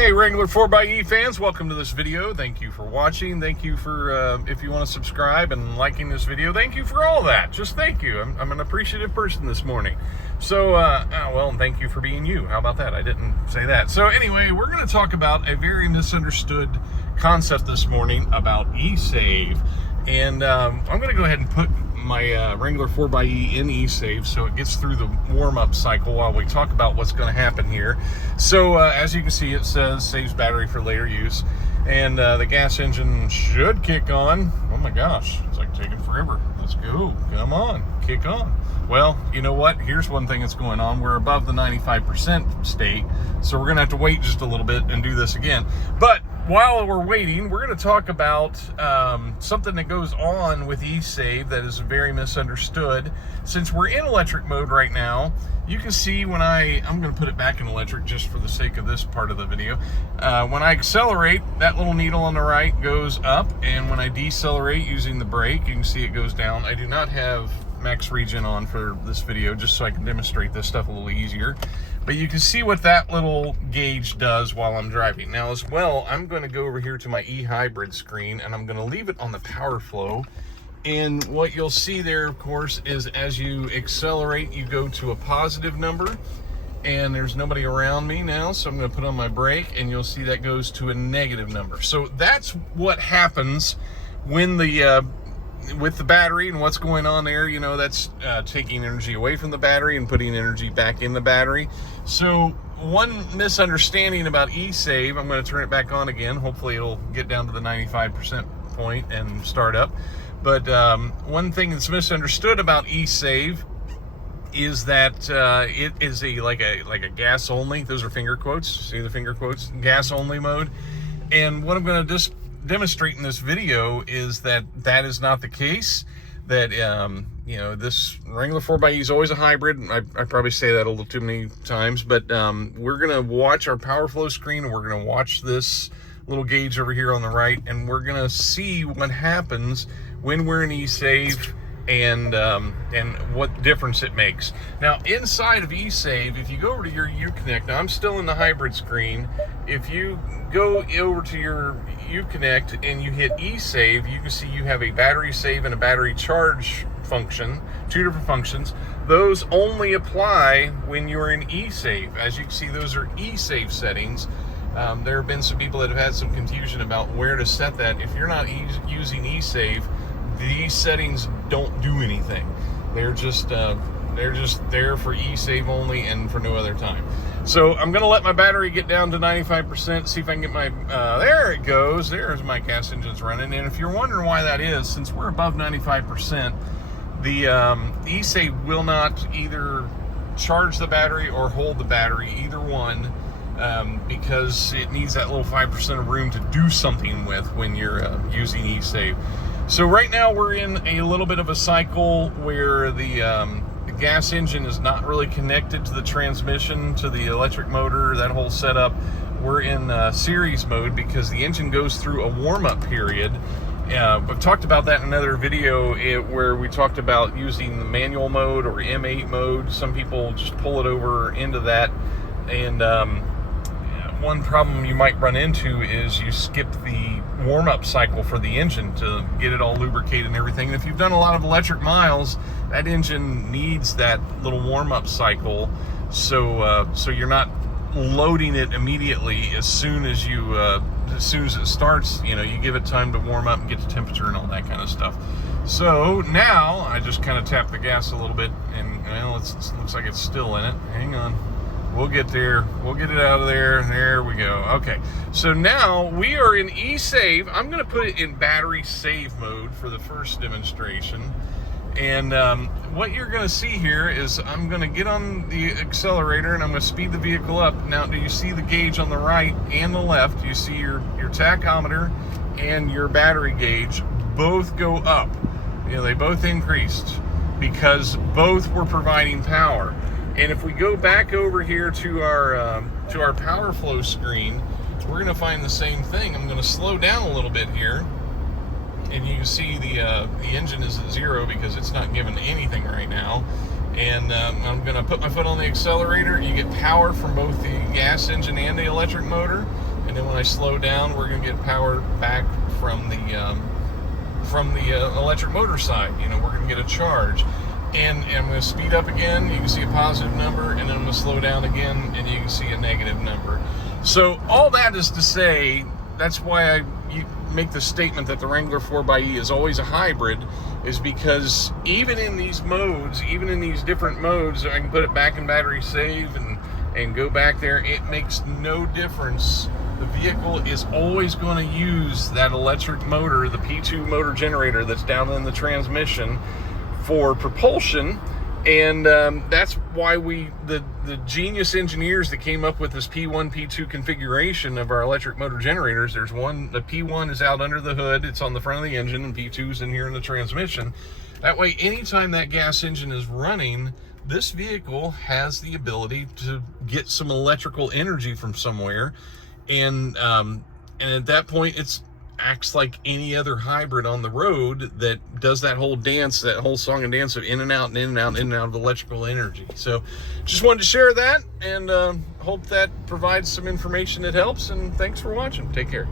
Hey Wrangler 4xe fans, welcome to this video. Thank you for watching. Thank you for, if you want to subscribe and liking this video, thank you for all that. Just thank you. I'm an appreciative person this morning. So, well, thank you for being you. How about that? I didn't say that. So anyway, we're going to talk about a very misunderstood concept this morning about eSave. And I'm going to go ahead and put my Wrangler 4xe in eSave so it gets through the warm-up cycle while we talk about what's going to happen here. So as you can see, it says saves battery for later use, and the gas engine should kick on. Oh my gosh, it's like taking forever. Let's go. Come on, kick on. Well, you know what? Here's one thing that's going on. We're above the 95% state, so we're going to have to wait just a little bit and do this again. But while we're waiting, we're going to talk about something that goes on with eSave that is very misunderstood. Since we're in electric mode right now, you can see when I'm going to put it back in electric just for the sake of this part of the video. When I accelerate, that little needle on the right goes up, and when I decelerate using the brake, you can see it goes down. I do not have max regen on for this video just so I can demonstrate this stuff a little easier. But you can see what that little gauge does while I'm driving. Now as well, I'm going to go over here to my eHybrid screen and I'm going to leave it on the power flow. And what you'll see there, of course, is as you accelerate, you go to a positive number. And there's nobody around me now, so I'm going to put on my brake and you'll see that goes to a negative number. So that's what happens when with the battery and what's going on there. You know, that's taking energy away from the battery and putting energy back in the battery. So one misunderstanding about eSave, I'm going to turn it back on again. Hopefully it'll get down to the 95% point and start up. But one thing that's misunderstood about eSave is that it is like a gas only. Those are finger quotes. See the finger quotes? Gas only mode. And what I'm going to just demonstrate in this video is that is not the case. That you know, this Wrangler 4xe is always a hybrid. I probably say that a little too many times, but we're gonna watch our power flow screen and we're gonna watch this little gauge over here on the right, and we're gonna see what happens when we're in eSave and what difference it makes. Now inside of eSave, if you go over to your Uconnect, now I'm still in the hybrid screen. If you go over to your Uconnect and you hit eSave, you can see you have a battery save and a battery charge function, two different functions. Those only apply when you're in eSave. As you can see, those are eSave settings. There have been some people that have had some confusion about where to set that. If you're not using eSave, these settings don't do anything. They're just there for eSave only and for no other time. So I'm going to let my battery get down to 95%, see if I can get my, there it goes. There's my gas engine's running. And if you're wondering why that is, since we're above 95%, the eSave will not either charge the battery or hold the battery, either one, because it needs that little 5% of room to do something with when you're using eSave. So right now we're in a little bit of a cycle where the gas engine is not really connected to the transmission, to the electric motor, that whole setup. We're in series mode because the engine goes through a warm-up period. I've talked about that in another video where we talked about using the manual mode or M8 mode. Some people just pull it over into that, and one problem you might run into is you skip the warm-up cycle for the engine to get it all lubricated and everything. And if you've done a lot of electric miles, that engine needs that little warm-up cycle, so you're not loading it immediately as soon as it starts. You know, you give it time to warm up and get the temperature and all that kind of stuff. So now I just kind of tap the gas a little bit, and well, it looks like it's still in it. Hang on. We'll get there. We'll get it out of there. There we go. Okay. So now we are in eSave. I'm going to put it in battery save mode for the first demonstration. And what you're going to see here is I'm going to get on the accelerator and I'm going to speed the vehicle up. Now, do you see the gauge on the right and the left? You see your tachometer and your battery gauge both go up. You know, they both increased because both were providing power. And if we go back over here to our power flow screen, we're going to find the same thing. I'm going to slow down a little bit here, and you can see the engine is at 0 because it's not giving anything right now. And I'm going to put my foot on the accelerator. You get power from both the gas engine and the electric motor. and then when I slow down, we're going to get power back from the electric motor side. You know, we're going to get a charge. And I'm going to speed up again, you can see a positive number, and then I'm going to slow down again, and you can see a negative number. So all that is to say, that's why you make the statement that the Wrangler 4xe is always a hybrid, is because even in these modes, even in these different modes, I can put it back in battery save and go back there. It makes no difference. The vehicle is always going to use that electric motor, the P2 motor generator that's down in the transmission, for propulsion. And that's why the genius engineers that came up with this P1, P2 configuration of our electric motor generators, there's one, the P1 is out under the hood, it's on the front of the engine, and P2 is in here in the transmission. That way, anytime that gas engine is running, this vehicle has the ability to get some electrical energy from somewhere. And at that point, it's acts like any other hybrid on the road that does that whole dance, that whole song and dance of in and out and in and out and in and out of electrical energy. So just wanted to share that, and hope that provides some information that helps, and thanks for watching. Take care.